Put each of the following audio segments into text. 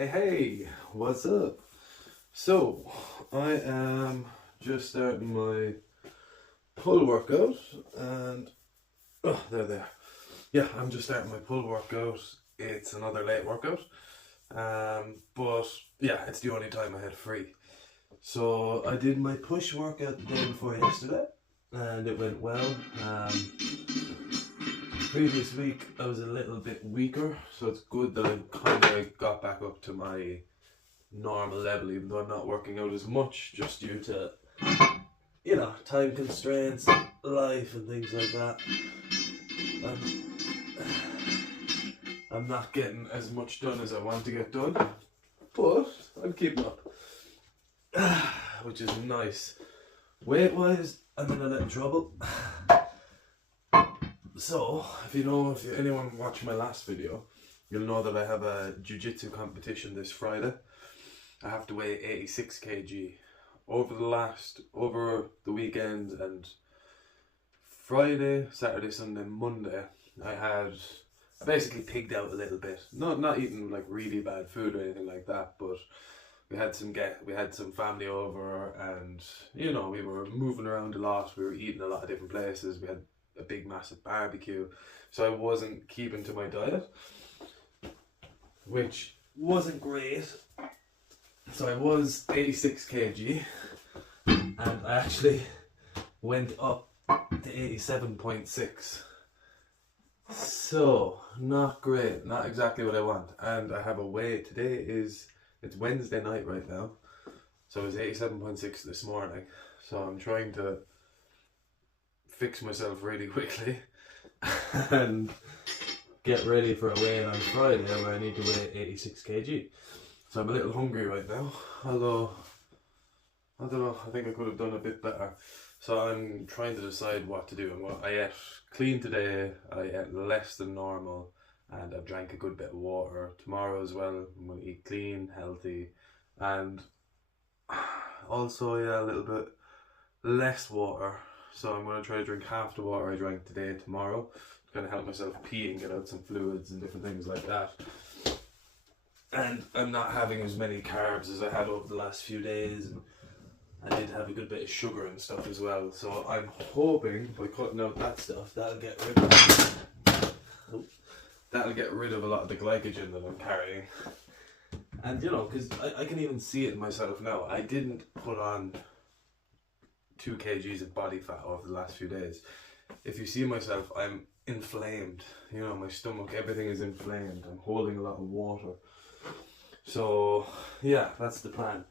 Hey, what's up? So, I am just starting my pull workout and, there. Yeah, I'm just starting my pull workout. It's another late workout, but yeah, it's the only time I had free. So, I did my push workout the day before yesterday and it went well. Previous week I was a little bit weaker, so it's good that I kind of got back up to my normal level, even though I'm not working out as much, just due to, time constraints, life and things like that. I'm not getting as much done as I want to get done, but I'm keeping up, which is nice. Weight wise, I'm in a little trouble. So, if anyone watched my last video, you'll know that I have a jiu-jitsu competition this Friday. I have to weigh 86 kg. Over the weekend and Friday, Saturday, Sunday, Monday, I basically pigged out a little bit. Not eating like really bad food or anything like that, but we had some family over, and we were moving around a lot. We were eating a lot of different places. We had a big massive barbecue, so I wasn't keeping to my diet, which wasn't great. So I was 86 kg and I actually went up to 87.6. So not great, not exactly what I want. And I have a weigh. It's Wednesday night right now, so it was 87.6 this morning. So I'm trying to fix myself really quickly and get ready for a weigh-in on Friday where I need to weigh 86 kg. So I'm a little hungry right now, although I don't know, I think I could have done a bit better. So I'm trying to decide what to do. I ate clean today, I ate less than normal, and I drank a good bit of water. Tomorrow as well, I'm going to eat clean, healthy, and also a little bit less water. So I'm going to try to drink half the water I drank today tomorrow, to kind of help myself pee and get out some fluids and different things like that. And I'm not having as many carbs as I had over the last few days, and I did have a good bit of sugar and stuff as well. So I'm hoping by cutting out that stuff, that'll get rid of a lot of the glycogen that I'm carrying. And because I can even see it in myself now. I didn't put on 2 kgs of body fat over the last few days. If you see myself, I'm inflamed. My stomach, everything is inflamed. I'm holding a lot of water. So yeah, that's the plan.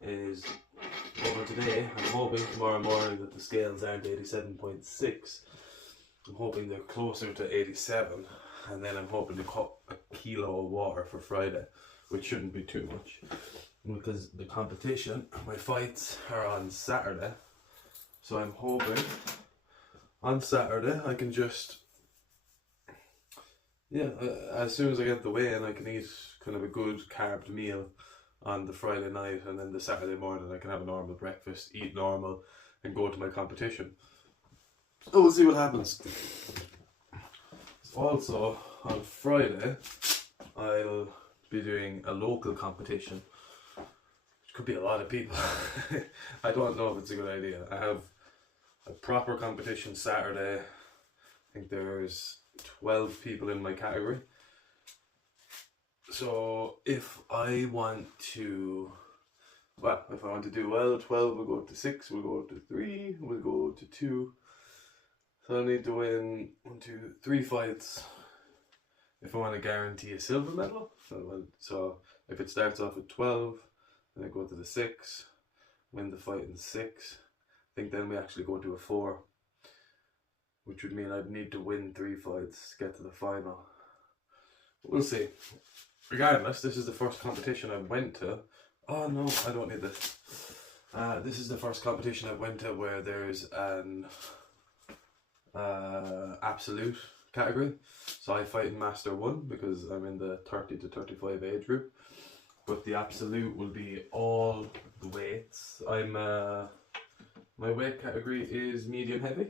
Is over today, I'm hoping tomorrow morning that the scales aren't 87.6. I'm hoping they're closer to 87, and then I'm hoping to cut a kilo of water for Friday, which shouldn't be too much, because the competition, my fights, are on Saturday. So I'm hoping on Saturday I can just, as soon as I get the weigh-in, I can eat kind of a good carb meal on the Friday night, and then the Saturday morning I can have a normal breakfast, eat normal, and go to my competition. So we'll see what happens. Also, on Friday, I'll be doing a local competition, which could be a lot of people. I don't know if it's a good idea. I have a proper competition Saturday. I think there's 12 people in my category. So if I want to do well, 12 will go to 6, we'll go to 3, we'll go to 2. So I need to win 3 fights if I want to guarantee a silver medal. So if it starts off at 12, then I go to the 6, win the fight in 6. I think then we actually go to a 4, which would mean I'd need to win 3 fights to get to the final. We'll see. Regardless, this is the first competition I went to. Oh no, I don't need this. This is the first competition I went to where there's an absolute category. So I fight in Master 1 because I'm in the 30 to 35 age group. But the absolute will be all the weights. My weight category is medium heavy.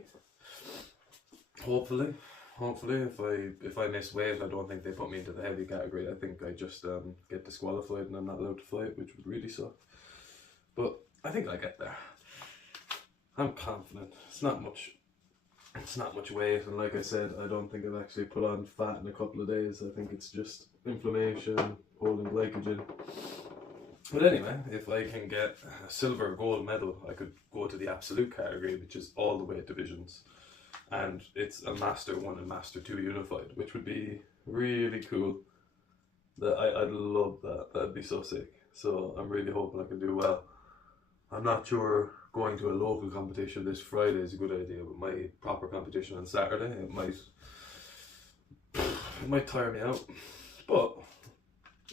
Hopefully. hopefully. If I miss weight, I don't think they put me into the heavy category. I think I just get disqualified and I'm not allowed to fight, which would really suck. But I think I get there. I'm confident. It's not much weight, and like I said, I don't think I've actually put on fat in a couple of days. I think it's just inflammation, holding glycogen. But anyway, if I can get a silver or gold medal, I could go to the absolute category, which is all the weight divisions. And it's a Master 1 and Master 2 unified, which would be really cool. I'd love that. That'd be so sick. So I'm really hoping I can do well. I'm not sure going to a local competition this Friday is a good idea, but my proper competition on Saturday, it might tire me out. But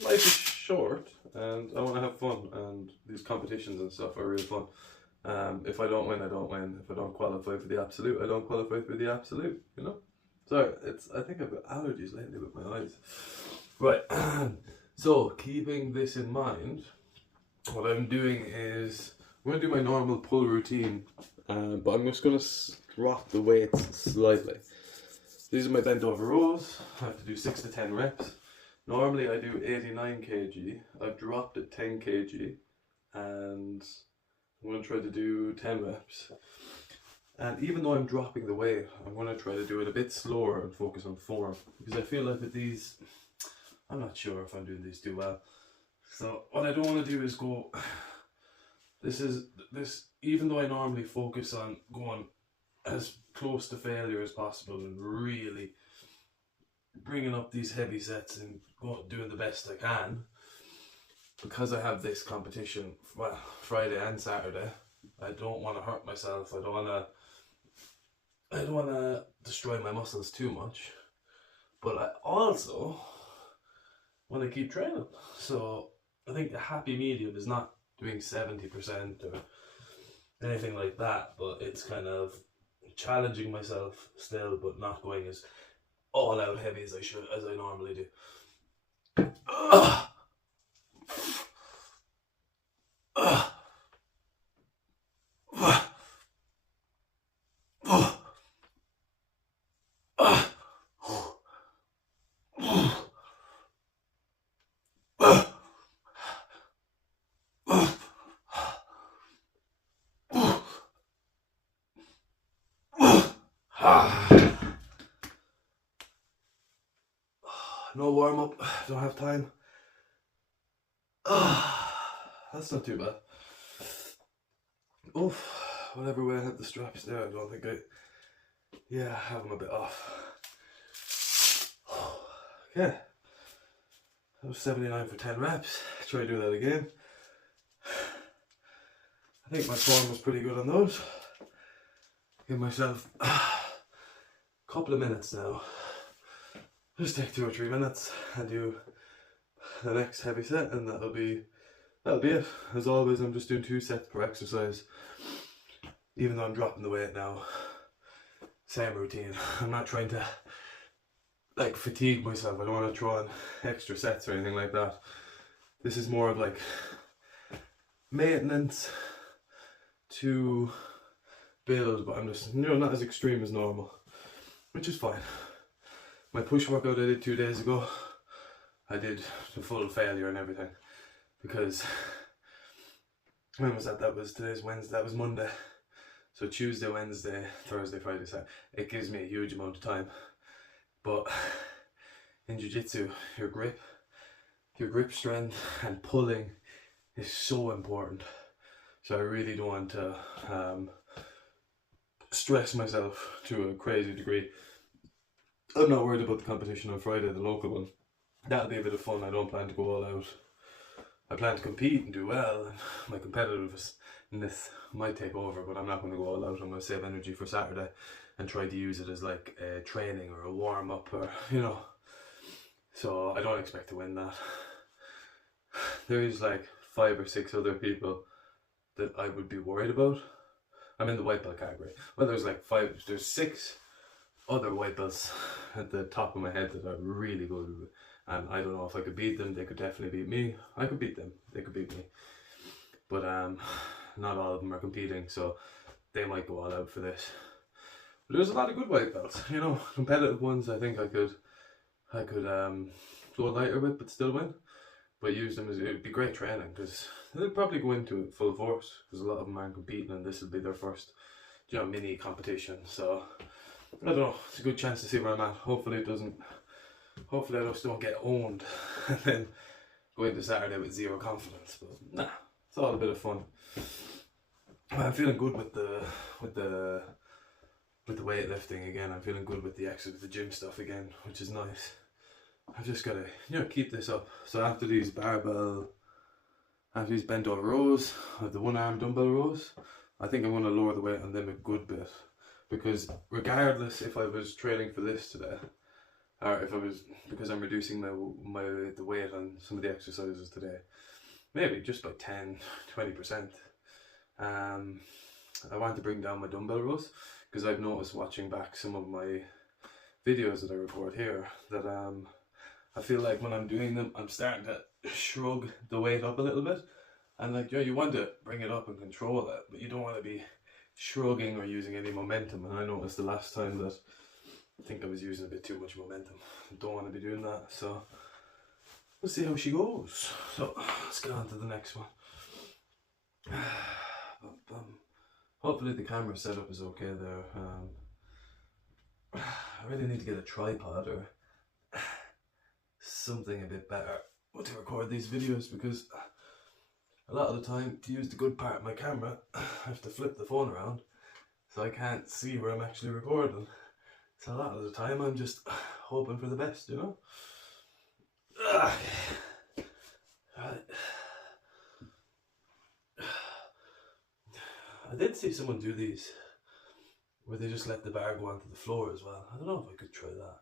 life is short and I want to have fun, and these competitions and stuff are real fun. If I don't win, I don't win. If I don't qualify for the absolute, I don't qualify for the absolute, you know? Sorry, I think I've got allergies lately with my eyes. Right, so keeping this in mind, what I'm doing is, I'm going to do my normal pull routine, but I'm just going to drop the weights slightly. These are my bent over rows. I have to do 6 to 10 reps. Normally I do 89 kg. I've dropped it 10 kg, and I'm going to try to do 10 reps. And even though I'm dropping the weight, I'm going to try to do it a bit slower and focus on form, because I feel like with these, I'm not sure if I'm doing these too well. So what I don't want to do is go, even though I normally focus on going as close to failure as possible and really bringing up these heavy sets and doing the best I can, because I have this competition, well, Friday and Saturday, I don't want to hurt myself. I don't want to destroy my muscles too much, but I also want to keep training. So I think the happy medium is not doing 70% or anything like that, but it's kind of challenging myself still, but not going as all out heavy as I normally do. No warm up, don't have time. That's not too bad. Oof, whatever way I have the straps there, I don't think I have them a bit off. Okay, that was 79 for 10 reps. Try to do that again. I think my form was pretty good on those. Give myself a couple of minutes now. Just take 2 or 3 minutes and do the next heavy set, and that'll be it. As always, I'm just doing 2 sets per exercise. Even though I'm dropping the weight now, same routine. I'm not trying to like fatigue myself. I don't want to throw on extra sets or anything like that. This is more of like maintenance to build, but I'm just, not as extreme as normal, which is fine. My push workout I did 2 days ago, I did the full failure and everything, because when was that? Today's Wednesday, that was Monday. So Tuesday, Wednesday, Thursday, Friday, Saturday, it gives me a huge amount of time. But in jiu-jitsu, your grip strength and pulling is so important. So I really don't want to stress myself to a crazy degree. I'm not worried about the competition on Friday, the local one. That'll be a bit of fun. I don't plan to go all out. I plan to compete and do well, and my competitiveness might take over, but I'm not going to go all out. I'm going to save energy for Saturday and try to use it as like a training or a warm-up, or so I don't expect to win that. There's like 5 or 6 other people that I would be worried about. I'm in the white belt category. Well, there's 6 other white belts at the top of my head that are really good, and I don't know if I could beat them. They could definitely beat me. I could beat them. They could beat me, but not all of them are competing, so they might go all out for this. But there's a lot of good weight belts, you know, competitive ones. I think I could go lighter with, but still win. But use them as, it'd be great training, because they'll probably go into it full force, because a lot of them aren't competing and this will be their first, you know, mini competition. So I don't know, it's a good chance to see where I'm at. Hopefully I just don't get owned and then go into Saturday with zero confidence. But nah, it's all a bit of fun. I'm feeling good with the weightlifting again. I'm feeling good with the gym stuff again, which is nice. I've just got to, you know, keep this up. So after these bent over rows, the one arm dumbbell rows, I think I'm going to lower the weight on them a good bit, because regardless if I was training for this today, or if I was, because I'm reducing the weight on some of the exercises today, maybe just by 10-20%. I want to bring down my dumbbell rows, because I've noticed watching back some of my videos that I record here that I feel like when I'm doing them, I'm starting to shrug the weight up a little bit, and like, you know, you want to bring it up and control it, but you don't want to be shrugging or using any momentum. And I noticed the last time that I think I was using a bit too much momentum. I don't want to be doing that, so we'll see how she goes. So let's get on to the next one. Hopefully the camera setup is okay there. I really need to get a tripod or something a bit better to record these videos, because a lot of the time, to use the good part of my camera, I have to flip the phone around so I can't see where I'm actually recording. So a lot of the time I'm just hoping for the best, you know? Right. I did see someone do these where they just let the bar go onto the floor as well. I don't know if I could try that.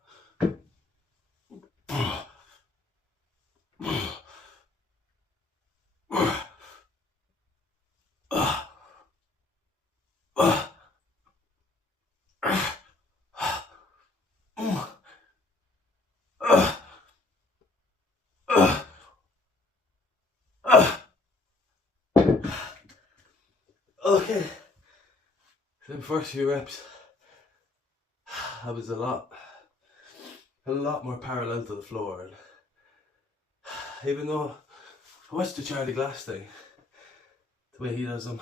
Okay, so the first few reps, I was a lot more parallel to the floor, and even though I watched the Charlie Glass thing, the way he does them,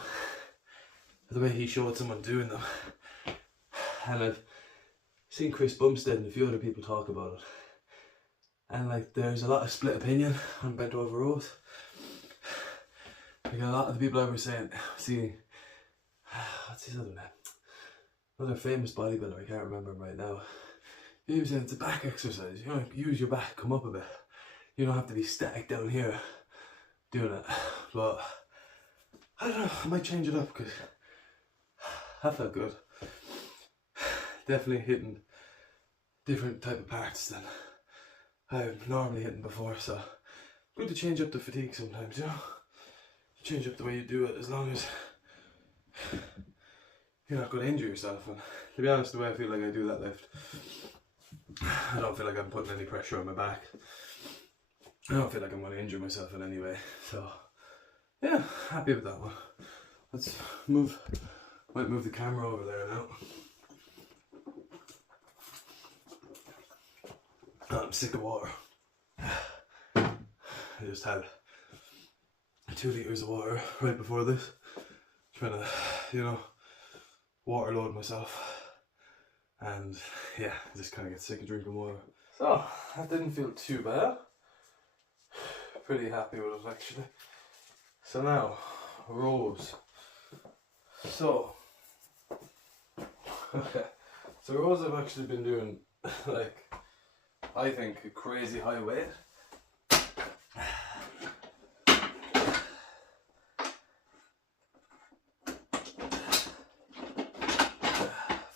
the way he showed someone doing them, and I've seen Chris Bumstead and a few other people talk about it, and like there's a lot of split opinion on bent over rows. Like a lot of the people I was saying, see, what's his other name? Another famous bodybuilder, I can't remember him right now. He was saying it's a back exercise, you know, use your back, come up a bit. You don't have to be static down here doing it. But I don't know, I might change it up, because that felt good. Definitely hitting different type of parts than I'm normally hitting before, so good to change up the fatigue sometimes, you know? Change up the way you do it, as long as you're not going to injure yourself. And to be honest, the way I feel like I do that lift, I don't feel like I'm putting any pressure on my back. I don't feel like I'm going to injure myself in any way. So yeah, happy with that one. Let's might move the camera over there now. I'm sick of water. I just had 2 litres of water right before this, trying to, you know, water load myself, and yeah, I just kind of get sick of drinking water. So that didn't feel too bad. Pretty happy with it actually. So now rows. So okay, so rows I've actually been doing like, I think, a crazy high weight.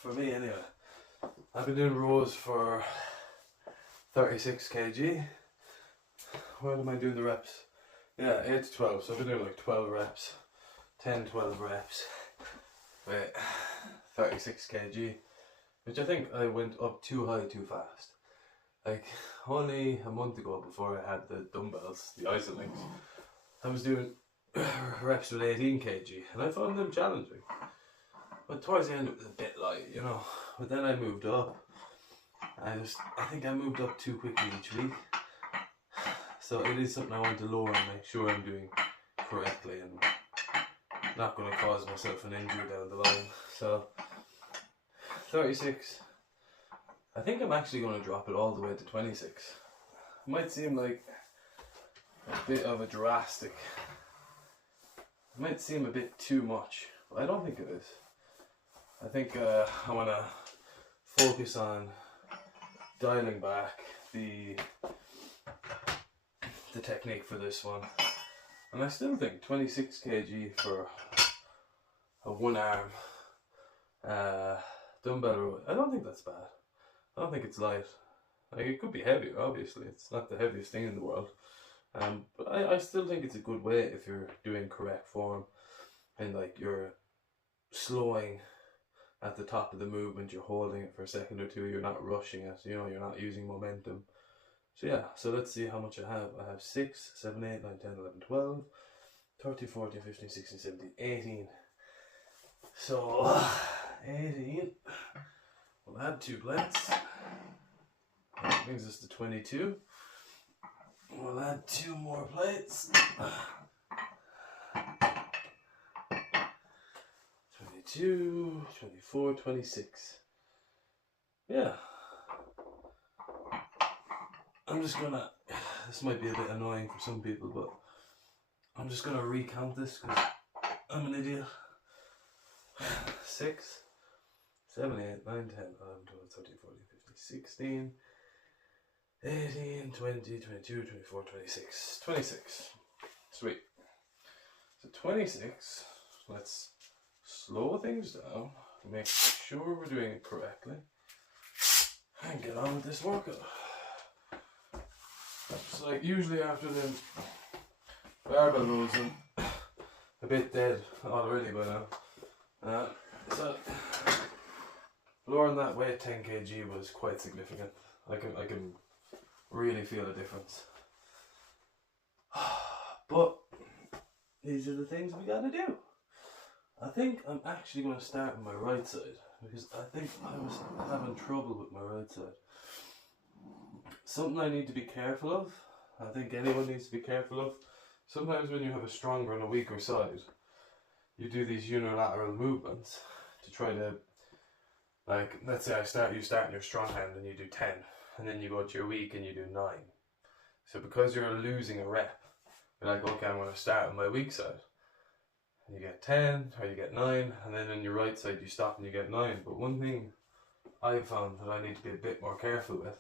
For me anyway, I've been doing rows for 36 kg. What am I doing the reps? Yeah, 8 to 12, so I've been doing like 12 reps, 10-12 reps, with 36 kg, which I think I went up too high too fast. Like only a month ago, before I had the dumbbells, the isometrics, I was doing reps with 18 kg and I found them challenging. but towards the end it was a bit light, you know. But then I moved up. I think I moved up too quickly each week. So it is something I want to lower and make sure I'm doing correctly and not going to cause myself an injury down the line. So 36. I think I'm actually going to drop it all the way to 26. It might seem like a bit of a drastic. It might seem a bit too much, but I don't think it is. I think I want to focus on dialing back the technique for this one. And I still think 26 kg for a one arm dumbbell row, I don't think that's bad. I don't think it's light. Like, it could be heavier, obviously. It's not the heaviest thing in the world. But I still think it's a good weight if you're doing correct form and like you're slowing at the top of the movement, you're holding it for a second or two, you're not rushing it, you know, you're not using momentum. So yeah, so let's see how much I have. I have 6, 7, 8, 9, 10, 11, 12, 13, 14, 15, 16, 17, 18. So 18, we'll add 2 plates. That brings us to 22. We'll add 2 more plates. 22, 24, 26. Yeah. I'm just gonna, this might be a bit annoying for some people, but I'm just gonna recount this because I'm an idiot. 6, 7, 8, 9, 10, 11, 12, 13, 14, 15, 16, 18, 20, 22, 24, 26. 26. Sweet. So 26, let's slow things down, make sure we're doing it correctly, and get on with this workout. It's like usually after the barbell rows, I'm a bit dead already by now. So lowering that weight 10 kg was quite significant. I can really feel a difference. But these are the things we gotta do. I think I'm actually going to start on my right side because I think I was having trouble with my right side. Something I need to be careful of, I think anyone needs to be careful of. Sometimes when you have a stronger and a weaker side, you do these unilateral movements to try to, like, let's say you start in your strong hand and you do 10, and then you go to your weak and you do 9. So because you're losing a rep, you're like, okay, I'm going to start on my weak side. And you get 10 or you get 9, and then on your right side you stop and you get 9. But one thing I've found that I need to be a bit more careful with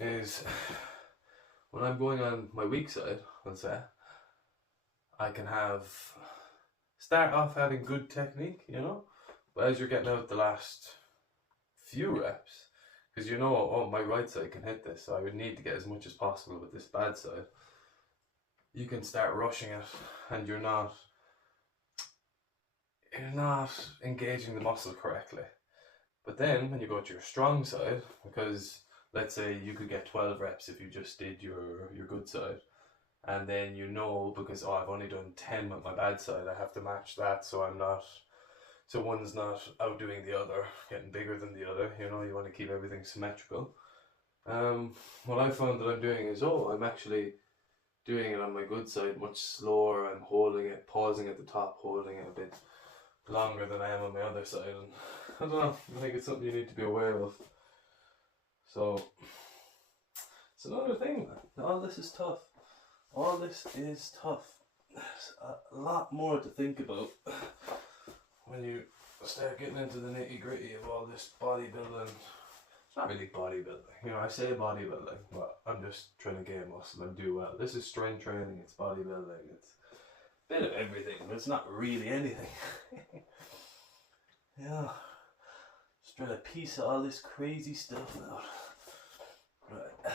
is when I'm going on my weak side, let's say, I can start off having good technique, you know, but as you're getting out the last few reps, because you know, oh, my right side can hit this, so I would need to get as much as possible with this bad side. You can start rushing it and you're not engaging the muscle correctly. But then when you go to your strong side, because let's say you could get 12 reps if you just did your good side, and then you know, because I've only done 10 with my bad side, I have to match that so one's not outdoing the other, getting bigger than the other, you know, you want to keep everything symmetrical. What I found that I'm doing is, I'm actually doing it on my good side much slower. I'm holding it, pausing at the top, holding it a bit longer than I am on my other side, and I don't know, I think it's something you need to be aware of. So it's another thing, man. All this is tough. All this is tough. There's a lot more to think about when you start getting into the nitty gritty of all this bodybuilding. It's not really bodybuilding, you know, I say bodybuilding, but I'm just trying to gain muscle and do well. This is strength training, it's bodybuilding, it's a bit of everything, but it's not really anything. Yeah, just trying to piece all this crazy stuff out. Right.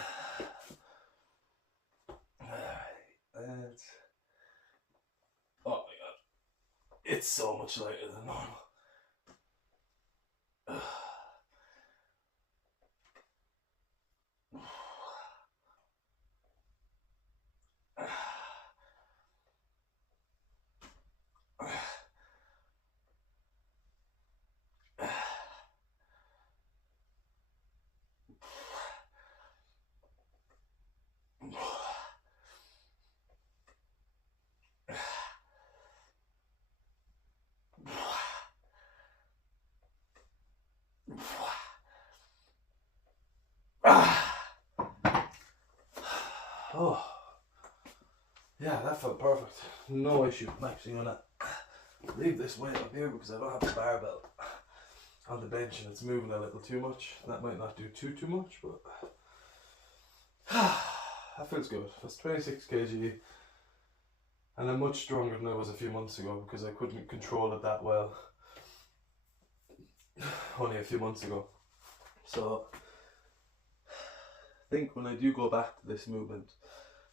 Alright, oh my god, it's so much lighter than normal. Yeah, that felt perfect. No issue. I'm actually gonna leave this weight up here because I don't have the barbell on the bench and it's moving a little too much. That might not do too much, but that feels good. That's 26 kg and I'm much stronger than I was a few months ago because I couldn't control it that well only a few months ago. So I think when I do go back to this movement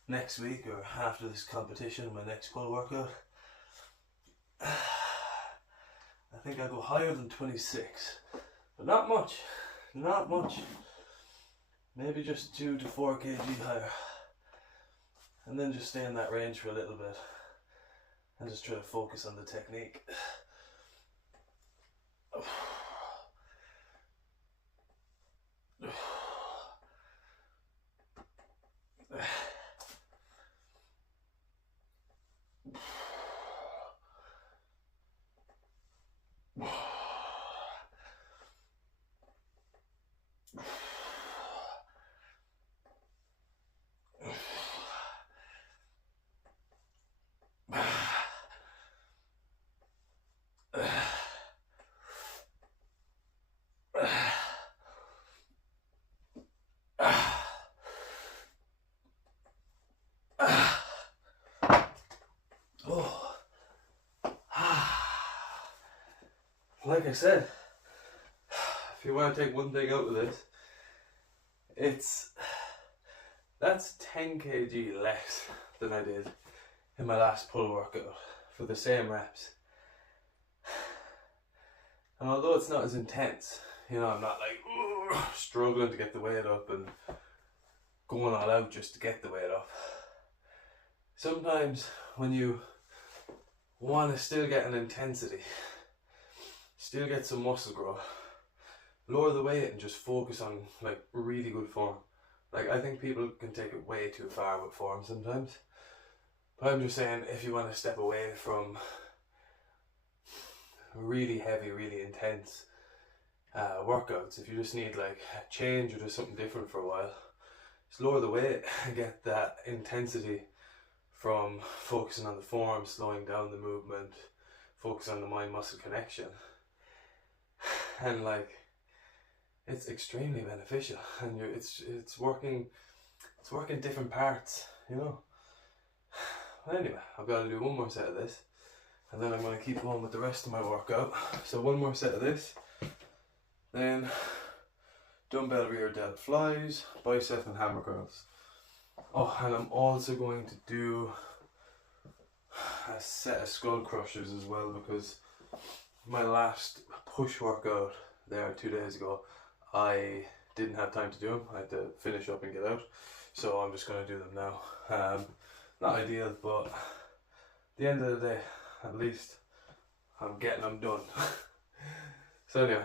next week or after this competition, my next pull workout, I think I'll go higher than 26, but not much, not much. Maybe just 2 to 4 kg higher, and then just stay in that range for a little bit and just try to focus on the technique. Like I said, if you want to take one thing out of this, that's 10 kg less than I did in my last pull workout for the same reps. And although it's not as intense, you know, I'm not like struggling to get the weight up and going all out just to get the weight up. Sometimes when you want to still get an intensity, still get some muscle growth, lower the weight and just focus on like really good form. Like I think people can take it way too far with form sometimes. But I'm just saying, if you want to step away from really heavy, really intense workouts, if you just need like a change or just something different for a while, just lower the weight and get that intensity from focusing on the form, slowing down the movement, focus on the mind-muscle connection. And like, it's extremely beneficial, and it's working different parts, you know. Well, anyway, I've got to do one more set of this, and then I'm going to keep going with the rest of my workout. So one more set of this, then dumbbell rear delt flies, bicep and hammer curls. Oh, and I'm also going to do a set of skull crushers as well, because my last push workout there 2 days ago, I didn't have time to do them. I had to finish up and get out, so I'm just going to do them now. Not ideal, but at the end of the day, at least I'm getting them done. So anyway,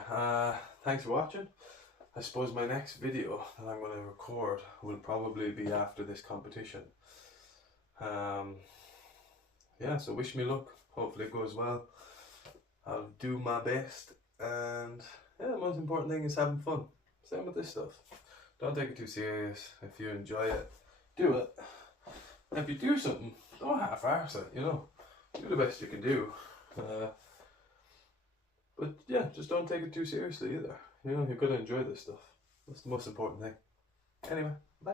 thanks for watching. I suppose my next video that I'm going to record will probably be after this competition. Yeah, so wish me luck. Hopefully it goes well. I'll do my best, and yeah, the most important thing is having fun. Same with this stuff. Don't take it too serious. If you enjoy it, do it. And if you do something, don't half-arse it, you know. Do the best you can do. But yeah, just don't take it too seriously either. You know, you're going to enjoy this stuff. That's the most important thing. Anyway, bye.